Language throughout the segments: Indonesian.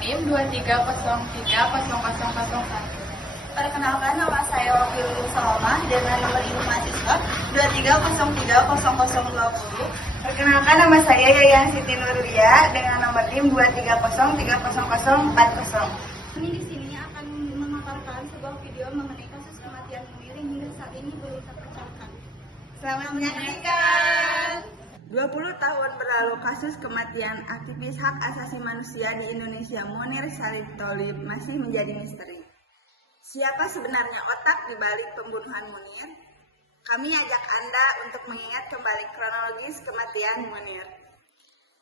NIM 2303001. Perkenalkan, nama saya Wafilul Salomah dengan nomor induk mahasiswa 2303020. Perkenalkan, nama saya Yayan Siti Nuria dengan nomor NIM 230300040. Kami di sini akan memaparkan sebuah video mengenai kasus kematian Munir yang hingga saat ini belum terpecahkan. Selamat menyaksikan. 20 tahun berlalu kasus kematian aktivis hak asasi manusia di Indonesia Munir Syarif Tholib masih menjadi misteri. Siapa sebenarnya otak di balik pembunuhan Munir? Kami ajak Anda untuk mengingat kembali kronologis kematian Munir.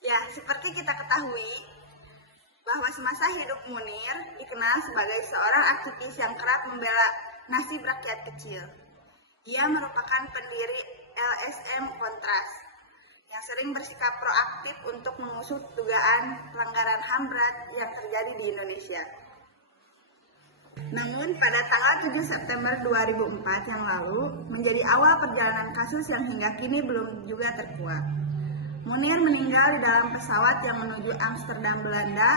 Ya, seperti kita ketahui, bahwa semasa hidup Munir dikenal sebagai seorang aktivis yang kerap membela nasib rakyat kecil. Ia merupakan pendiri LSM Kontras, yang sering bersikap proaktif untuk mengusut dugaan pelanggaran HAM berat yang terjadi di Indonesia. Namun pada tanggal 7 September 2004 yang lalu menjadi awal perjalanan kasus yang hingga kini belum juga terkuak. Munir meninggal di dalam pesawat yang menuju Amsterdam, Belanda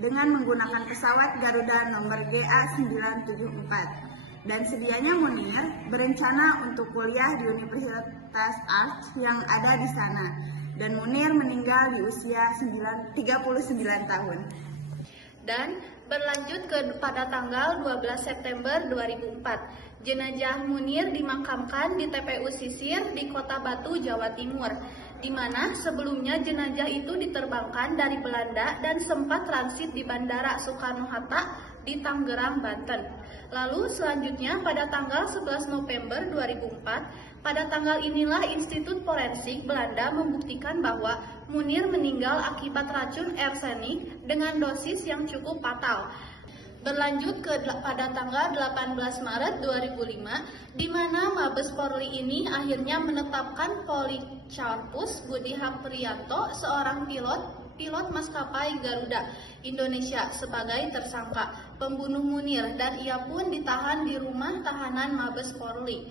dengan menggunakan pesawat Garuda nomor GA974. Dan sedianya Munir berencana untuk kuliah di Universitas Arts yang ada di sana. Dan Munir meninggal di usia 39 tahun. Dan berlanjut pada tanggal 12 September 2004, jenazah Munir dimakamkan di TPU Sisir di Kota Batu, Jawa Timur, di mana sebelumnya jenazah itu diterbangkan dari Belanda dan sempat transit di Bandara Soekarno-Hatta di Tangerang, Banten. Lalu selanjutnya pada tanggal 11 November 2004, pada tanggal inilah Institut Forensik Belanda membuktikan bahwa Munir meninggal akibat racun arsenik dengan dosis yang cukup fatal. Berlanjut pada tanggal 18 Maret 2005, di mana Mabes Polri ini akhirnya menetapkan Polikarpus Budi Haprianto, seorang pilot maskapai Garuda Indonesia, sebagai tersangka pembunuh Munir, dan ia pun ditahan di rumah tahanan Mabes Polri.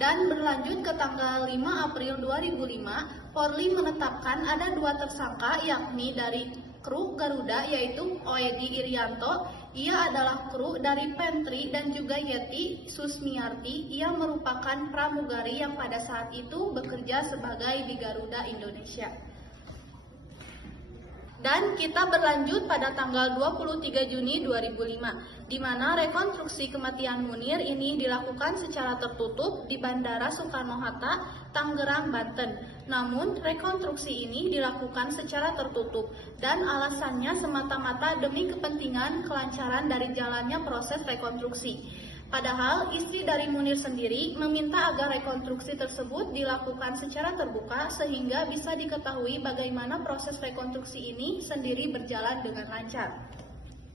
Dan berlanjut ke tanggal 5 April 2005, Polri menetapkan ada dua tersangka, yakni dari kru Garuda, yaitu Oedi Irianto, ia adalah kru dari Pentri, dan juga Yeti Susmiarti, ia merupakan pramugari yang pada saat itu bekerja sebagai di Garuda Indonesia. Dan kita berlanjut pada tanggal 23 Juni 2005, di mana rekonstruksi kematian Munir ini dilakukan secara tertutup di Bandara Soekarno-Hatta, Tangerang, Banten. Namun, rekonstruksi ini dilakukan secara tertutup dan alasannya semata-mata demi kepentingan kelancaran dari jalannya proses rekonstruksi. Padahal istri dari Munir sendiri meminta agar rekonstruksi tersebut dilakukan secara terbuka sehingga bisa diketahui bagaimana proses rekonstruksi ini sendiri berjalan dengan lancar.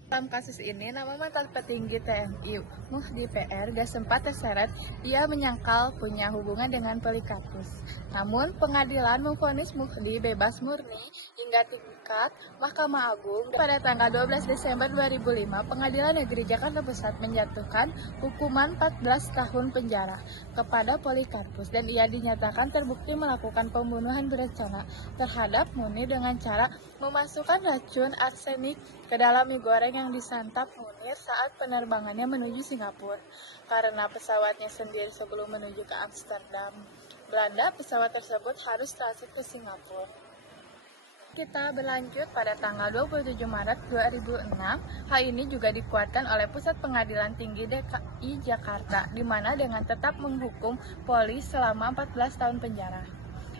Dalam kasus ini, nama mantan petinggi TNI Muhdi PR gak sempat terseret. Ia menyangkal punya hubungan dengan Polikarpus. Namun, pengadilan memvonis Muhdi bebas murni hingga tingkat Mahkamah Agung. Pada tanggal 12 Desember 2005, Pengadilan Negeri Jakarta Pusat menjatuhkan hukuman 14 tahun penjara kepada Polikarpus, dan ia dinyatakan terbukti melakukan pembunuhan berencana terhadap Munir dengan cara memasukkan racun arsenik ke dalam mie goreng yang disantap Munir saat penerbangannya menuju Singapura. Karena pesawatnya sendiri sebelum menuju ke Amsterdam, Belanda, pesawat tersebut harus transit ke Singapura. Kita berlanjut pada tanggal 27 Maret 2006. Hal ini juga dikuatkan oleh Pusat Pengadilan Tinggi DKI Jakarta, di mana dengan tetap menghukum Poli selama 14 tahun penjara.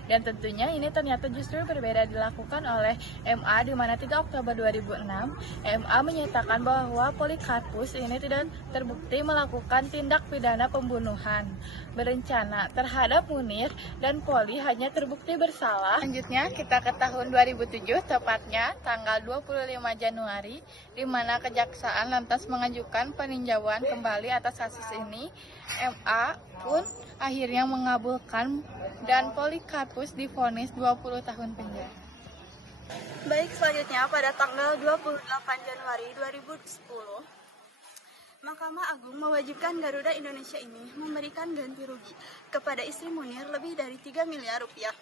Dan tentunya ini ternyata justru berbeda dilakukan oleh MA, di mana 3 Oktober 2006, MA menyatakan bahwa Polikarpus ini tidak terbukti melakukan tindak pidana pembunuhan berencana terhadap Munir, dan Poli hanya terbukti bersalah. Selanjutnya kita ke tahun 2007, tepatnya tanggal 25 Januari, di mana Kejaksaan lantas mengajukan peninjauan kembali atas kasus ini. MA pun akhirnya mengabulkan dan Polikarpus divonis 20 tahun penjara. Baik, selanjutnya pada tanggal 28 Januari 2010, Mahkamah Agung mewajibkan Garuda Indonesia ini memberikan ganti rugi kepada istri Munir lebih dari 3 miliar rupiah.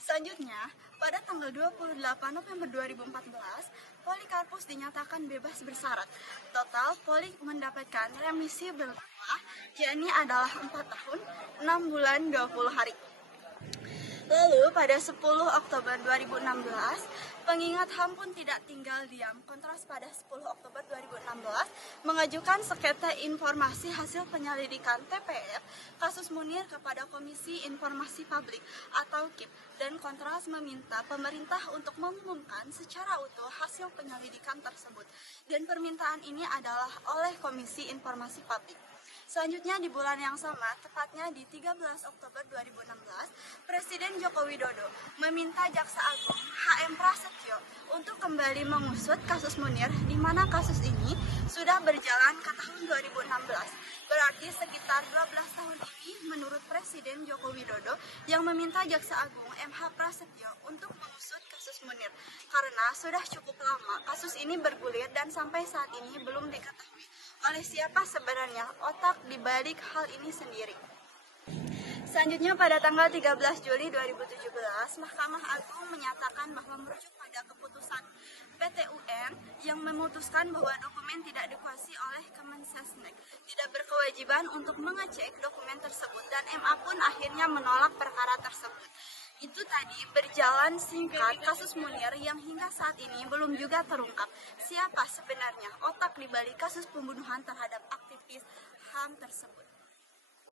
Selanjutnya, pada tanggal 28 November 2014, Polikarpus dinyatakan bebas bersyarat. Total, Poli mendapatkan remisi berlama, yakni adalah 4 tahun, 6 bulan, 20 hari. Lalu pada 10 Oktober 2016, pengingat HAM pun tidak tinggal diam. Kontras pada 10 Oktober 2016 mengajukan sengketa informasi hasil penyelidikan TPF kasus Munir kepada Komisi Informasi Publik atau KIP, dan Kontras meminta pemerintah untuk mengumumkan secara utuh hasil penyelidikan tersebut. Dan permintaan ini adalah oleh Komisi Informasi Publik. Selanjutnya di bulan yang sama, tepatnya di 13 Oktober 2016, Presiden Joko Widodo meminta Jaksa Agung HM Prasetyo untuk kembali mengusut kasus Munir, di mana kasus ini sudah berjalan ke tahun 2016. Berarti sekitar 12 tahun ini menurut Presiden Joko Widodo yang meminta Jaksa Agung MH Prasetyo untuk mengusut kasus Munir. Karena sudah cukup lama kasus ini bergulir dan sampai saat ini belum diketahui oleh siapa sebenarnya otak di balik hal ini sendiri. Selanjutnya pada tanggal 13 Juli 2017, Mahkamah Agung menyatakan bahwa merujuk pada keputusan PT UN yang memutuskan bahwa dokumen tidak dikuasai oleh Kemensesnek, tidak berkewajiban untuk mengecek dokumen tersebut, dan MA pun akhirnya menolak perkara tersebut. Itu tadi berjalan singkat kasus Munir yang hingga saat ini belum juga terungkap siapa sebenarnya otak di balik kasus pembunuhan terhadap aktivis HAM tersebut.